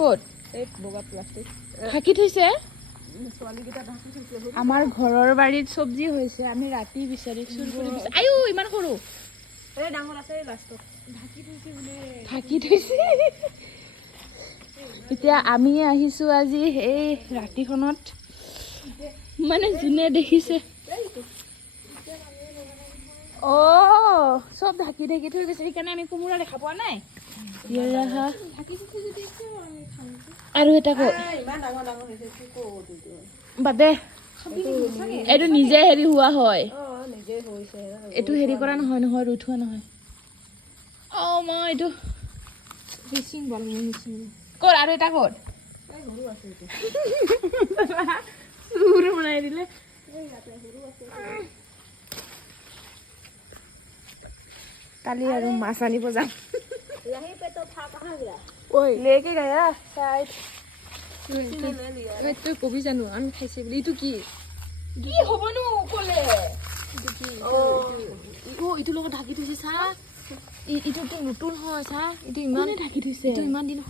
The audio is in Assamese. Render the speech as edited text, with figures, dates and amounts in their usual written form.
ক'ত এই বগা প্লাষ্টিক ঢাকি থৈছে ছোৱালীকেইটা ঢাকি থৈছে আমাৰ ঘৰৰ বাৰীত চব্জি হৈছে আমি ৰাতি বিচাৰি চুৰ কৰি আয়ো ইমান সৰু এই ডাঙৰ আছে লাষ্টত ঢাকি থৈছে এতিয়া আমি আহিছো আজি এই ৰাতিখনত মানে যোনে দেখিছে চব ঢাকি ঢাকি থৈ গৈছে সেইকাৰণে আমি কোমোৰা দেখা পোৱা নাই আৰু এটা ক'ত ইমান ডাঙৰ ডাঙৰ হৈছে কি ক'ত বাদে এইটো নিজে হেৰি হোৱা হয় নিজে হৈছে এইটো হেৰি কৰা নহয় নহয় ৰুই থোৱা নহয় মই এইটো মিচিং বল মিচিং ক'ত আৰু এটা ক'ত এই সৰু আছে এইটো চুৰ বনাই দিলে এই ইয়াতে সৰু আছে কালি আৰু মাছ আনিব যাম यहीं पे तो था कहाँ गया ঐ লেকে গায়া চাইড किसी ने ले लिया তই কবি জানো আমি খাইছে বুলি এইটো কি কি হ'বনো ক'লে এইটো লগত ঢাকি থৈছে চা এইটোতো নতুন হয় চা এইটো ইমান ঢাকি থৈছে এইটো ইমান দিন